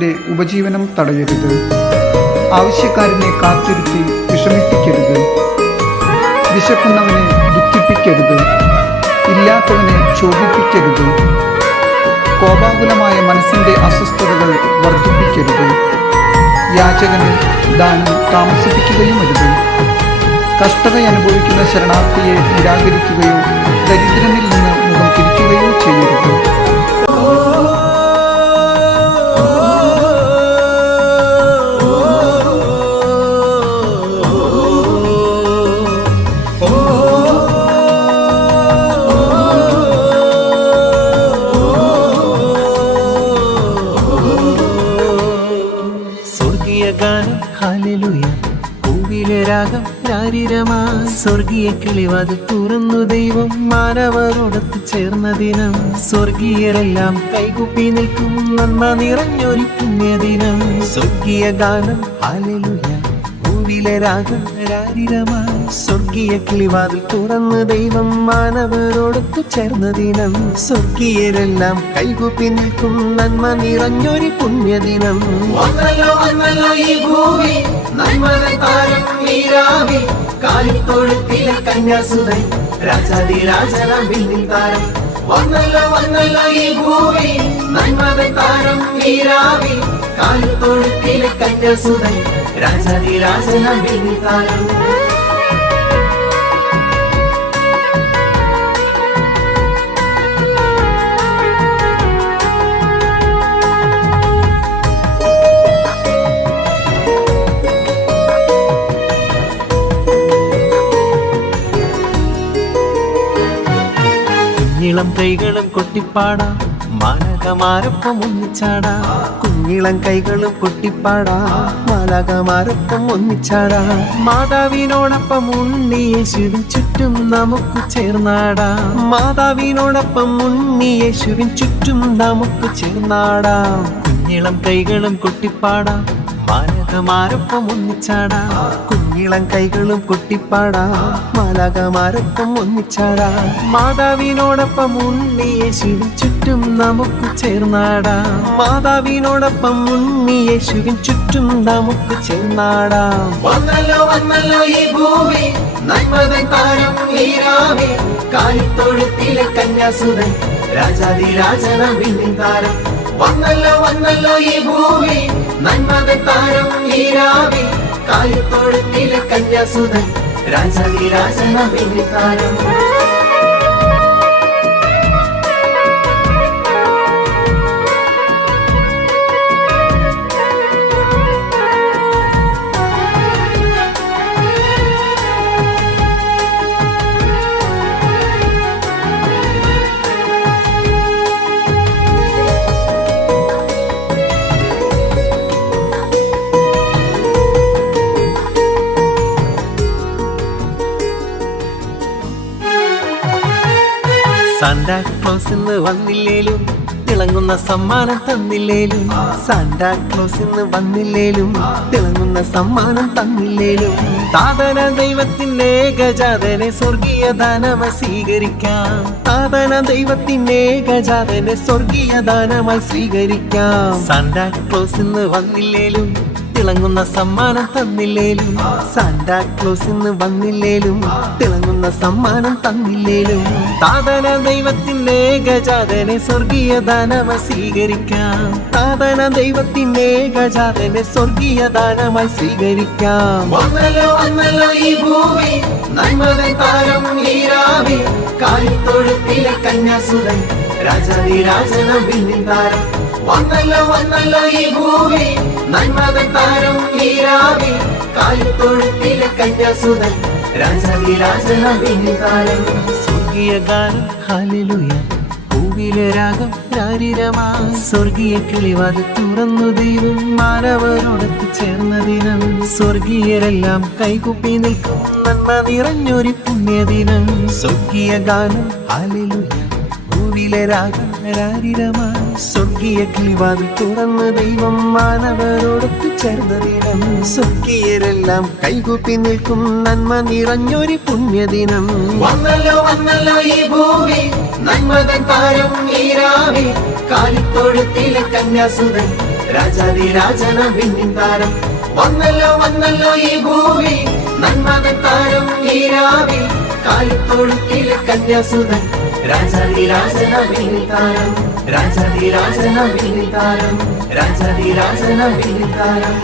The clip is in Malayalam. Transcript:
പണിയെടുക്കുന്നവന്റെ ഉപജീവനം തടയരുത്. ആവശ്യക്കാരനെ കാത്തിരുത്തി വിഷമിപ്പിക്കരുത്. വിശക്കുന്നവനെ ദുഃഖിപ്പിക്കരുത്. ഇല്ലാത്തവനെ ക്ഷോഭിപ്പിക്കരുത്. കോപാകുലമായ മനസ്സിന്റെ അസ്വസ്ഥതകൾ വർദ്ധിപ്പിക്കരുത്. യാചകന് ദാനം താമസിപ്പിക്കുകയുമരുത്. കഷ്ടത അനുഭവിക്കുന്ന ശരണാർത്ഥിയെ നിരാകരിക്കുകയോ ദരിദ്രനിൽ നിന്ന് മുഖം തിരിക്കുകയോ ചെയ്യരുത്. ഗാനം ഹല്ലേലൂയ, പൂവിലെ രാഗം രാരിരമാ, സ്വർഗീയ കിളിവാതിൽ തുറന്നു ദൈവം മാനവരോടൊത്ത് ചേർന്ന ദിനം. സ്വർഗീയരെല്ലാം കൈകുപ്പി നിൽക്കും നന്മ നിറഞ്ഞൊരു പുണ്യദിനം. സ്വർഗീയ ഗാനം ഹല്ലേലൂയ, പൂവിലെ രാഗം രാരിരമാ, സ്വർഗീയ കിളിവാതിൽ തുറന്ന് ദൈവം മാനവരോടൊത്ത് ചേർന്ന ദിനം. സ്വർഗീയരെല്ലാം കൈകുപ്പി നിൽക്കും നന്മ നിറഞ്ഞൊരു പുണ്യദിനം. വന്നല്ലോ ഈ ഭൂമി നന്മയുടെ താരം നീരാവി, കാലിത്തൊഴുത്തിലെ കന്യാസുതൻ രാജാതിരാജനാം വിണ്ണിൻ താരം. വന്നല്ലോ ഈ ഭൂമി നന്മയുടെ താരം നീരാവി, കാലിത്തൊഴുത്തിലെ കന്യാസുതൻ രാജാതിരാജനാം വിണ്ണിൻ താരം. കുഞ്ഞിളം കൈകളും കൊട്ടിപ്പാടാ, മാലകമാരൊപ്പം ഒന്നിച്ചാടാ. കുഞ്ഞിളം കൈകളും കൊട്ടിപ്പാടാ, മാലകമാരൊപ്പം ഒന്നിച്ചാടാ. മാതാവിനോടൊപ്പം ഉണ്ണിയേശുവിൻ ചുറ്റും നമുക്ക് ചേർന്നാടാ. മാതാവിനോടൊപ്പം ഉണ്ണിയേശുവിൻ ചുറ്റും നമുക്ക് ചേർന്നാടാ. കുഞ്ഞിളം കൈകളും കൊട്ടിപ്പാടാ, മാലകമാരൊപ്പം ഒന്നിച്ചാടാ. കുഞ്ഞിളം കൈകളും കൊട്ടിപ്പാടാ, മാലാകമാരൊപ്പം ഒന്നിച്ചാടാ. മാതാവിനോടൊപ്പം ഉണ്ണിയേശുവിൻ ചുറ്റും നമുക്ക് ചേർന്നാടാ. മാതാവിനോടൊപ്പം ഉണ്ണിയേശുവിൻ ചുറ്റും നമുക്ക് ചേർന്നാടാ. വന്നല്ലോ ഈ ഭൂമി നന്മതൻ താരം നീരാവി, കാലിത്തൊഴുത്തിലെ കന്യാസുതൻ രാജാതിരാജനാം വിണ്ണിൻ താരം. വന്നല്ലോ ഈ ഭൂമി നന്മതൻ താരം നീരാവി, കാലിത്തൊഴുത്തിലെ കന്യാസുതൻ രാജാതിരാജനാം വിണ്ണിൻ താരം. സാന്റാക്ലോസ് ഇന്ന് വന്നില്ലേലും തിളങ്ങുന്ന സമ്മാനം തന്നില്ലേലും. സാന്റാക്ലോസ് ഇന്ന് വന്നില്ലേലും തിളങ്ങുന്ന സമ്മാനം തന്നില്ലേലും. താതന ദൈവത്തിന്റെ ഏകജാതനെ സ്വർഗീയ ദാനമായി സ്വീകരിക്കാം. താതന ദൈവത്തിന്റെ ഏകജാതനെ സ്വർഗീയ ദാനമായി സ്വീകരിക്കാം. സാന്റാക്ലോസ് ഇന്ന് വന്നില്ലേലും തിളങ്ങുന്ന സമ്മാനം തന്നില്ലേലും. സാന്റാക്ലോസ് ഇന്ന് വന്നില്ലേലും തിളങ്ങുന്ന സമ്മാനം തന്നില്ലേലും. താതന ദൈവത്തിന്റെ ഏകജാതനെ സ്വർഗീയ ദാനമായി സ്വീകരിക്കാം. താതന ദൈവത്തിന്റെ ഏകജാതനെ സ്വർഗീയ ദാനമായി സ്വീകരിക്കാം. വന്നല്ലോ ഈ ഭൂമി നന്മതൻ താരം നീരാവി, കാലിത്തൊഴുത്തിലെ കന്യാസുതൻ രാജാതിരാജനാം വിണ്ണിൻ താരം. വന്നല്ലോ ഈ ഭൂമി നന്മതൻ താരം നീരാവി, കാലിത്തൊഴുത്തിലെ കന്യാസുതൻ രാജാതിരാജനാം വിണ്ണിൻ താരം. സ്വർഗീയ ഗാനം ഹല്ലേലൂയ, പൂവിലെ രാഗം രാരിരമാ, സ്വർഗീയ കിളിവാതിൽ തുറന്നു ദൈവം മാനവരോടൊത്ത് ചേർന്ന ദിനം. സ്വർഗീയരെല്ലാം കൈകുപ്പി നിൽക്കും നന്മ നിറഞ്ഞൊരു പുണ്യദിനം. സ്വർഗീയ ഗാനം ഹല്ലേലൂയ, പൂവിലെ രാഗം രാരിരമാ, സ്വർഗീയ കിളിവാതിൽ തുറന്ന് ദൈവം മാനവരോടൊത്ത് ചേർന്ന ദിനം. സ്വർഗീയരെല്ലാം കൈകൂപ്പി നിൽക്കും നന്മ നിറഞ്ഞൊരു പുണ്യദിനം. വന്നല്ലോ ഈ ഭൂമി നന്മതൻ താരം നീരാവി, കാലിത്തൊഴുത്തിലെ കന്യാസുതൻ രാജാതിരാജന വിണ്ണിന്താരം വന്നല്ലോ വന്നല്ലോ ഈ ഭൂമി നന്മതൻ താരം ഈ രാവിൽ കാലിത്തൊഴുക്കിലെ കന്യാസുതൻ രാജാതിരാജന വിണ്ണിന്താരം രാജാതിരാജന വിണ്ണിന്താരം രാജാതിരാജന വിണ്ണിന്താരം